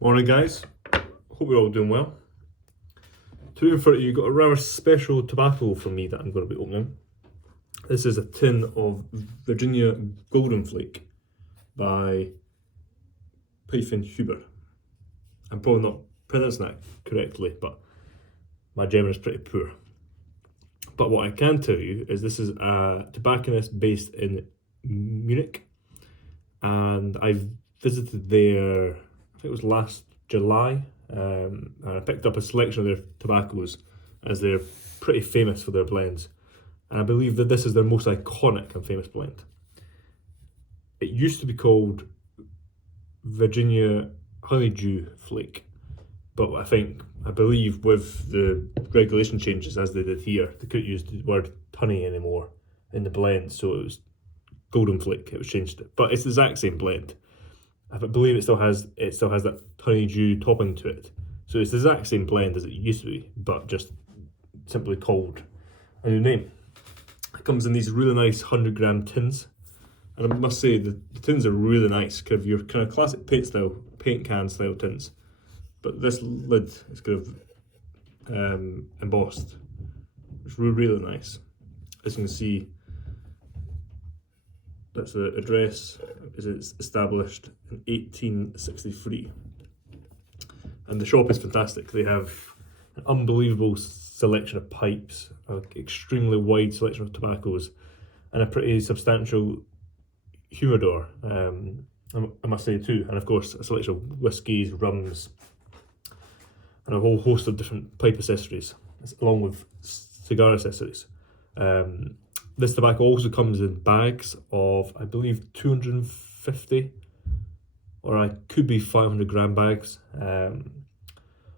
Morning guys, hope you're all doing well. Today in front of you, got a rather special tobacco from me that I'm going to be opening. This is a tin of Virginia Golden Flake by Huber. I'm probably not pronouncing that correctly, but my German is pretty poor. But what I can tell you is this is a tobacconist based in Munich, and I visited there, I think it was last July, and I picked up a selection of their tobaccos as they're pretty famous for their blends. And I believe that this is their most iconic and famous blend. It used to be called Virginia Honeydew Flake, but I believe with the regulation changes as they did here, they couldn't use the word honey anymore in the blend, so it was Golden Flake. It was changed, but it's the exact same blend. I believe it still has that honeydew topping to it, so it's the exact same blend as it used to be, but just simply called a new name. It comes in these really nice 100-gram tins, and I must say the tins are really nice, kind of your kind of classic paint can style tins. But this lid is kind of embossed. It's really nice. As you can see, that's the address. It's established in 1863, and the shop is fantastic. They have an unbelievable selection of pipes, an extremely wide selection of tobaccos, and a pretty substantial humidor, I must say too, and of course a selection of whiskies, rums, and a whole host of different pipe accessories, along with cigar accessories. This tobacco also comes in bags of, I believe, 250, or I could be 500-gram bags.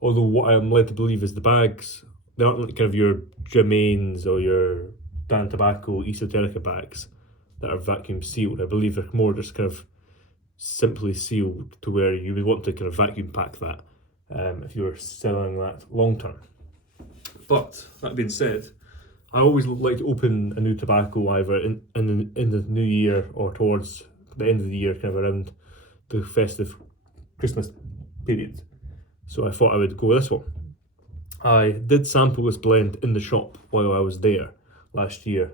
Although what I am led to believe is the bags, they aren't like kind of your Germains or your Dan Tobacco Esoterica bags that are vacuum sealed. I believe they're more just kind of simply sealed to where you would want to kind of vacuum pack that if you were selling that long term. But that being said, I always like to open a new tobacco either in the new year or towards the end of the year, kind of around the festive Christmas period. So I thought I would go with this one. I did sample this blend in the shop while I was there last year.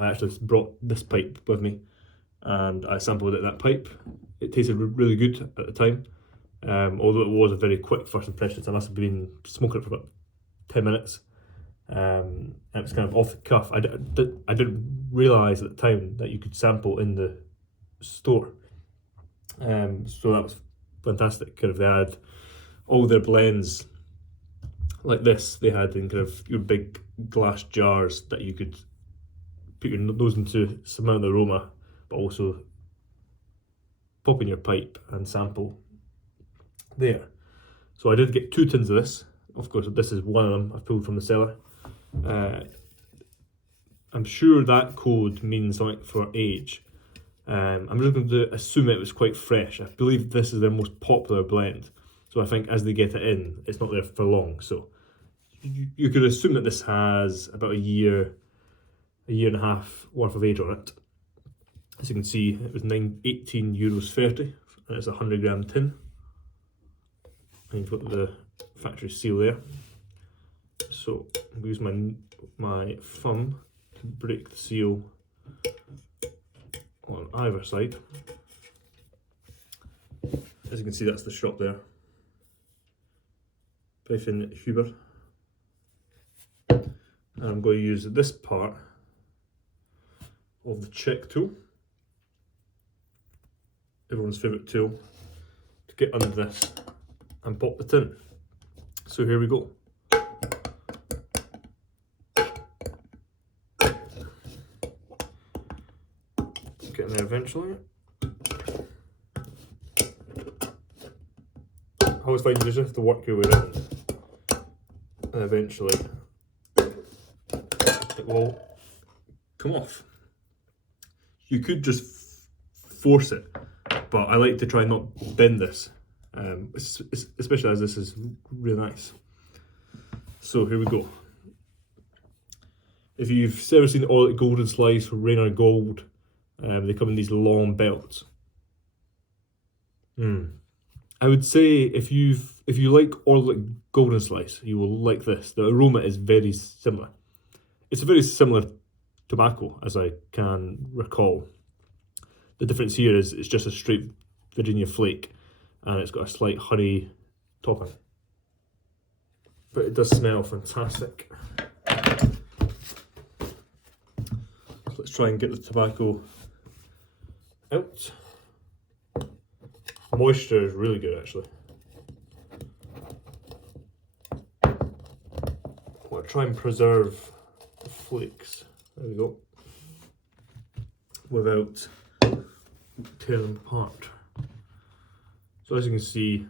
I actually brought this pipe with me and I sampled it, that pipe. It tasted really good at the time, although it was a very quick first impression. So I must have been smoking it for about 10 minutes. And it was kind of off the cuff. I didn't realise at the time that you could sample in the store. So that was fantastic. Kind of they had all their blends like this. They had in kind of your big glass jars that you could put your nose into, smell the aroma, but also pop in your pipe and sample there. So I did get 2 tins of this. Of course, this is one of them I've pulled from the cellar. I'm sure that code means something for age. I'm just going to assume it was quite fresh. I believe this is their most popular blend, so I think as they get it in, it's not there for long. So you could assume that this has about a year and a half worth of age on it. As you can see, it was €18.30, and it's a 100-gram tin. And you've got the factory seal there. So I'll use my thumb to break the seal on either side. As you can see, that's the shop there. Huber. And I'm going to use this part of the check tool, everyone's favourite tool, to get under this and pop the tin. So here we go. Getting there eventually. I always find you just have to work your way around, and eventually it will come off. You could just force it, but I like to try and not bend this, especially as this is really nice. So here we go. If you've ever seen all like Golden Slice or Rainier Gold, they come in these long belts. I would say if you like Orlick Golden Slice, you will like this. The aroma is very similar. It's a very similar tobacco as I can recall. The difference here is it's just a straight Virginia flake, and it's got a slight honey topping. But it does smell fantastic. So let's try and get the tobacco out. Moisture is really good actually. I want to try and preserve the flakes. There we go. Without tearing them apart. So as you can see,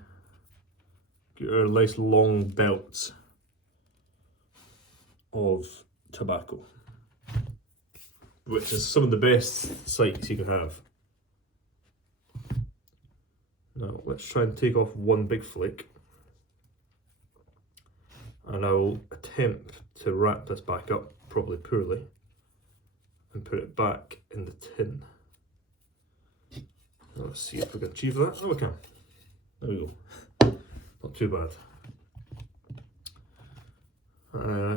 get our nice long belts of tobacco, which is some of the best sights you can have. Now let's try and take off one big flake, and I will attempt to wrap this back up, probably poorly, and put it back in the tin. Let's see if we can achieve that. Oh, we can. There we go. Not too bad.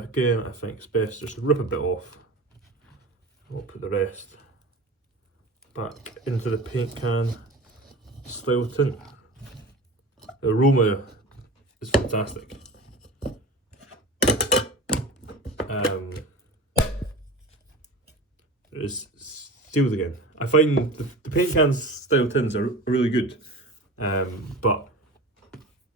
Again, I think it's best just to rip a bit off. We'll put the rest back into the paint can style tint. The aroma is fantastic. It is sealed again. I find the paint can style tints are really good, but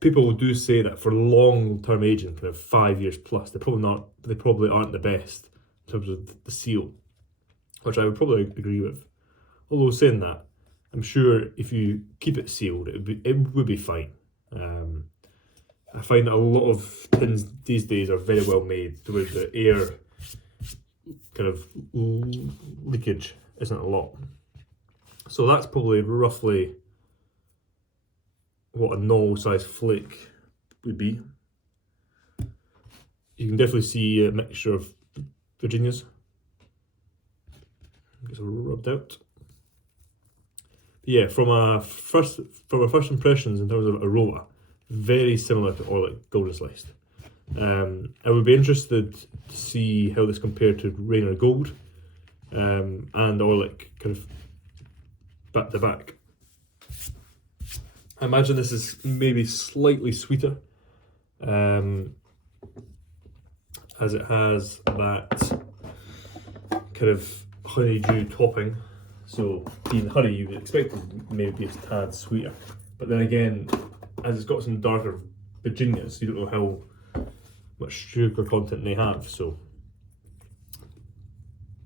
people do say that for long-term aging, kind of 5 years plus, they probably aren't the best in terms of the seal, which I would probably agree with. Although saying that, I'm sure if you keep it sealed, it would be fine. I find that a lot of tins these days are very well made, where the air kind of leakage isn't a lot. So that's probably roughly what a normal size flake would be. You can definitely see a mixture of Virginias. Gets rubbed out. But yeah, from our first impressions in terms of aroma, very similar to Orlick Golden Sliced. I would be interested to see how this compared to Rainier Gold and Orlick kind of back to back. I imagine this is maybe slightly sweeter, as it has that kind of honeydew topping. So being honey, you would expect it to maybe be a tad sweeter. But then again, as it's got some darker Virginias, you don't know how much sugar content they have. So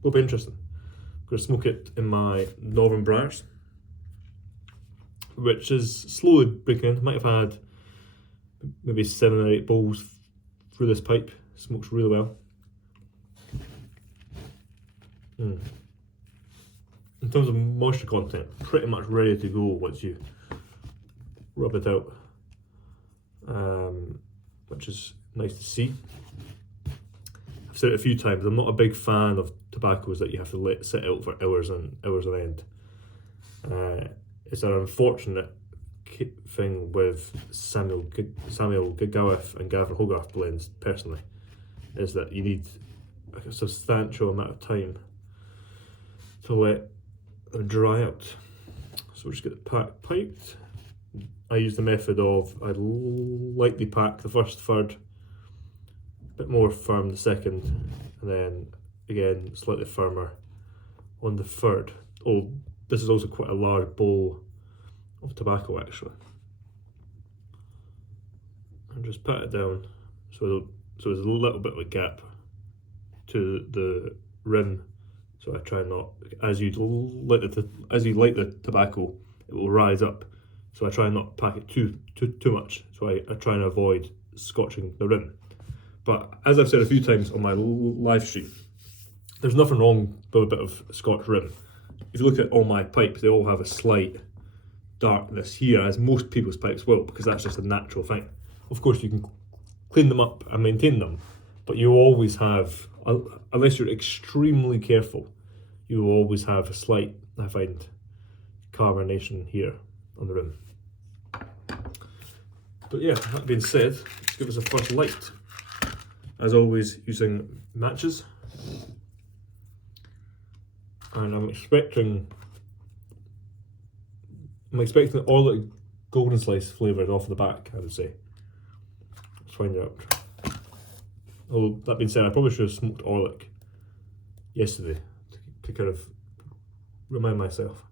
will be interesting. I'm going to smoke it in my Northern Briars, which is slowly breaking in. I might have had maybe 7 or 8 bowls through this pipe. Smokes really well. In terms of moisture content, pretty much ready to go once you rub it out, which is nice to see. I've said it a few times, I'm not a big fan of tobaccos that you have to let sit out for hours and hours on end. It's an unfortunate thing with Samuel Gawith and Gavin Hogarth blends, personally, is that you need a substantial amount of time to let them dry out. So we'll just get the pack piped. I use the method of I lightly pack the first third, a bit more firm the second, and then again slightly firmer on the third. Oh, this is also quite a large bowl of tobacco actually. And just pat it down so there's a little bit of a gap to the rim. So I try not, as you light the tobacco, it will rise up. So I try not to pack it too much. So I try and avoid scorching the rim. But as I've said a few times on my live stream, there's nothing wrong with a bit of scorched rim. If you look at all my pipes, they all have a slight darkness here, as most people's pipes will, because that's just a natural thing. Of course, you can clean them up and maintain them, but you always have, unless you're extremely careful, you will always have a slight, I find, carbonation here on the rim. But yeah, that being said, let's give us a first light. As always, using matches. And I'm expecting all the golden slice flavours off the back, I would say. Let's find out. Although, that being said, I probably should have smoked Orlick yesterday to kind of remind myself.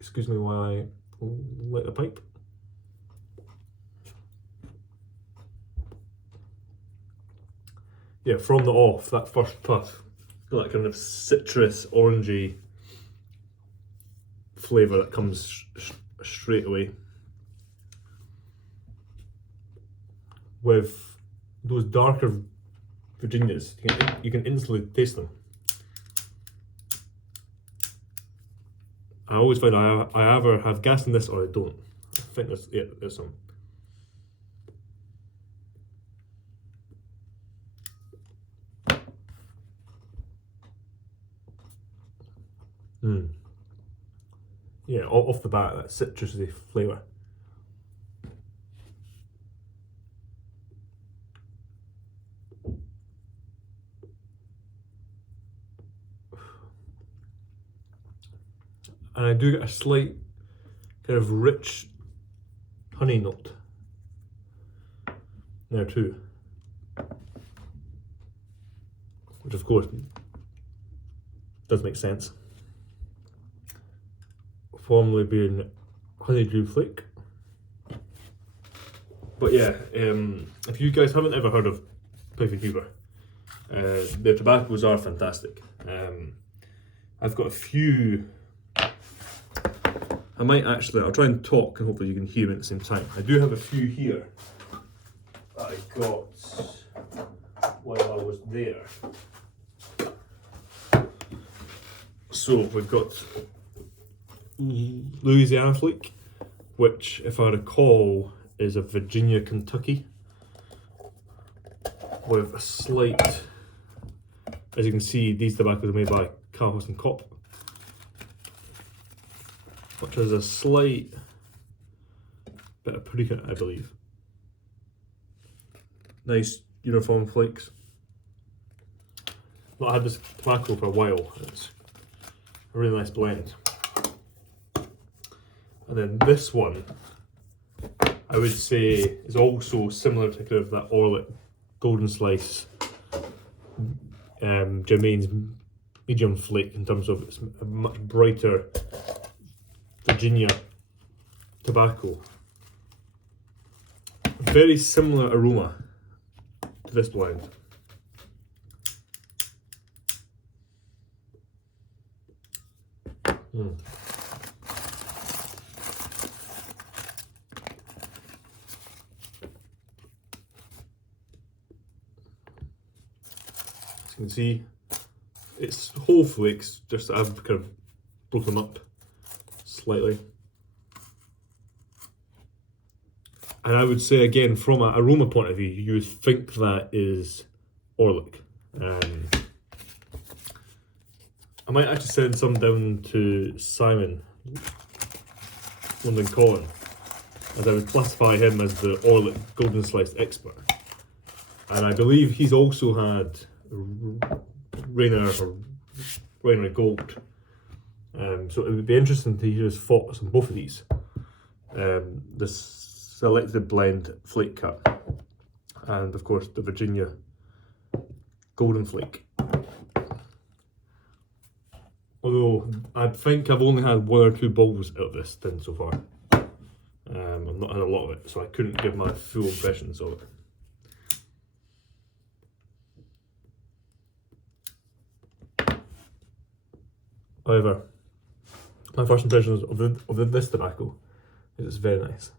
Excuse me while I light the pipe. Yeah, from the off, that first puff, got that kind of citrus, orangey flavour that comes straight away. With those darker Virginias, you can instantly taste them. I always find I either have gas in this or I don't. I think there's some. Yeah, off the bat, that citrusy flavour. And I do get a slight kind of rich honey note there too, which of course does make sense. Formerly being honeydew flake. But yeah, if you guys haven't ever heard of Piffy Huber, their tobaccos are fantastic. I've got a few. I'll try and talk and hopefully you can hear me at the same time. I do have a few here that I got while I was there. So we've got Louisiana flake, which, if I recall, is a Virginia Kentucky with a slight, as you can see, these tobaccos are made by Carhos and Kopp, which has a slight bit of paprika, I believe. Nice uniform flakes. Not had this tobacco for a while. It's a really nice blend. And then this one, I would say, is also similar to kind of that Orlick Golden Slice Germain's medium flake in terms of it's a much brighter Virginia tobacco. Very similar aroma to this blend. As you can see, it's whole flakes, just that I've kind of broken them up slightly. And I would say again, from an aroma point of view, you would think that is Orlick. I might actually send some down to Simon, London Colin, as I would classify him as the Orlick Golden Slice expert. And I believe he's also had Rainier Gold. So it would be interesting to hear his thoughts on both of these. The selected blend flake cut, and of course the Virginia Golden Flake. Although I think I've only had one or two bowls out of this tin so far. I've not had a lot of it, so I couldn't give my full impressions of it. However, my first impressions of this tobacco is it's very nice.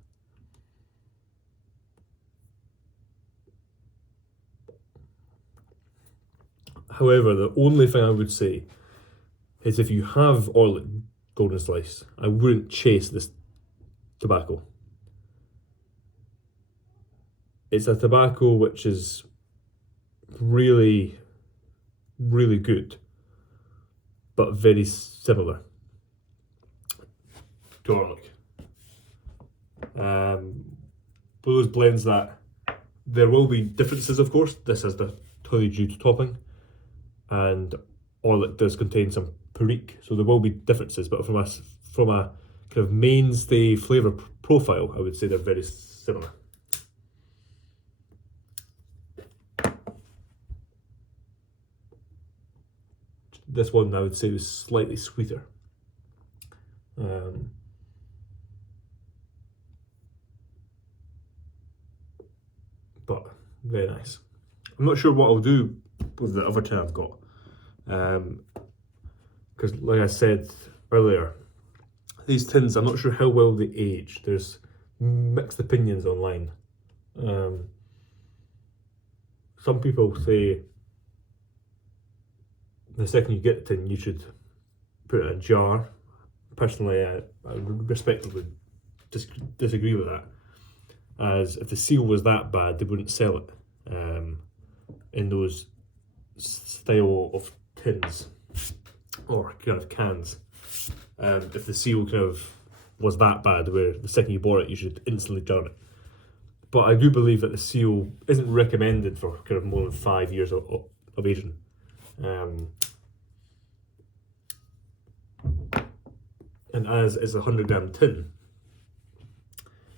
However, the only thing I would say is if you have Orlick Golden Slice, I wouldn't chase this tobacco. It's a tobacco which is really, really good, but very similar. garlic. For those blends that there will be differences, of course. This has the honeydew topping, and all it does contain some perique, so there will be differences. But from a kind of mainstay flavour profile, I would say they're very similar. This one I would say was slightly sweeter. But very nice. I'm not sure what I'll do with the other tin I've got. Because like I said earlier, these tins, I'm not sure how well they age. There's mixed opinions online. Some people say the second you get the tin, you should put it in a jar. Personally, I respectfully disagree with that, as if the seal was that bad, they wouldn't sell it in those style of tins or kind of cans. If the seal kind of was that bad, where the second you bought it, you should instantly jar it. But I do believe that the seal isn't recommended for kind of more than 5 years of aging. And as is a 100-gram tin,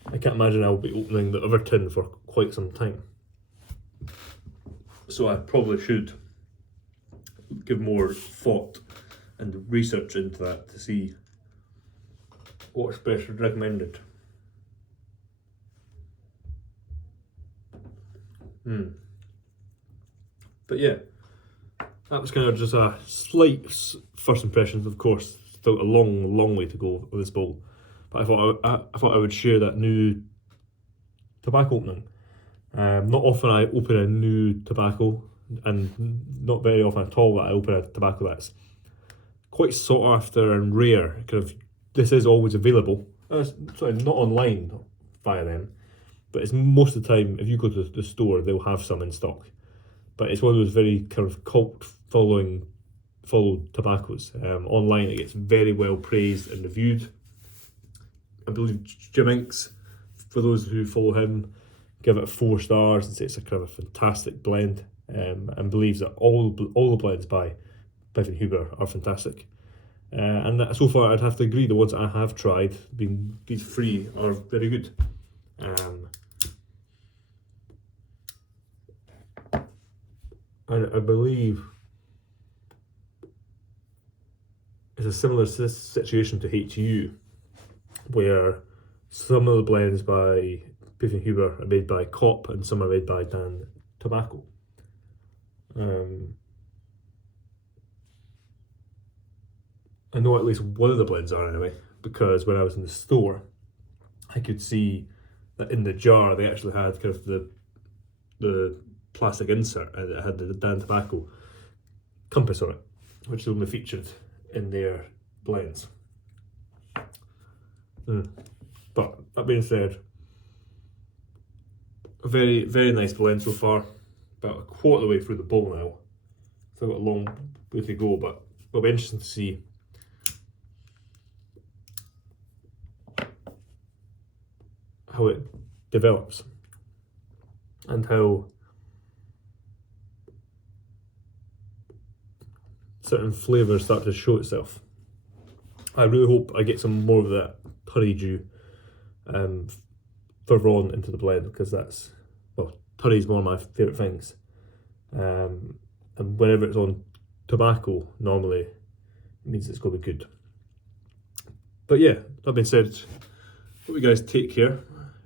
I can't imagine I'll be opening the other tin for quite some time. So I probably should give more thought and research into that to see what's best recommended. But yeah, that was kind of just a slight first impressions. Of course, still a long way to go with this bowl. But I thought I would share that new tobacco opening. Not often I open a new tobacco, and not very often at all that I open a tobacco that's quite sought after and rare. Kind of, this is always available. Sorry, not online via them, but it's most of the time if you go to the store, they'll have some in stock. But it's one of those very kind of cult followed tobaccos. Online, it gets very well praised and reviewed. I believe Jim Inks, for those who follow him, give it 4 stars and say it's a kind of a fantastic blend, and believes that all the blends by Piffin Huber are fantastic. And that, so far, I'd have to agree. The ones that I have tried, being these 3, are very good. I believe it's a similar situation to HU, where some of the blends by Piffin Huber are made by COP and some are made by Dan Tobacco. I know at least one of the blends are anyway, because when I was in the store, I could see that in the jar they actually had kind of the plastic insert, and it had the Dan Tobacco compass on it, which is only featured in their blends. But that being said, a very, very nice blend so far. About a quarter of the way through the bowl now. Still got a long way to go, but it'll be interesting to see how it develops and how certain flavours start to show itself. I really hope I get some more of that honeydew further on into the blend, because that's, well, honey is one of my favourite things. And whenever it's on tobacco, normally it means it's going to be good. But yeah, that being said, hope you guys take care.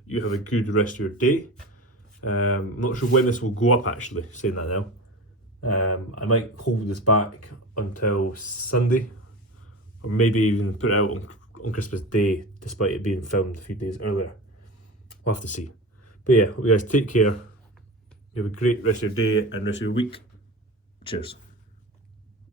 You have a good rest of your day. I'm not sure when this will go up, actually, saying that now. I might hold this back until Sunday, or maybe even put it out on Christmas Day, despite it being filmed a few days earlier. We'll have to see. But yeah, hope you guys take care. You have a great rest of your day and rest of your week. Cheers.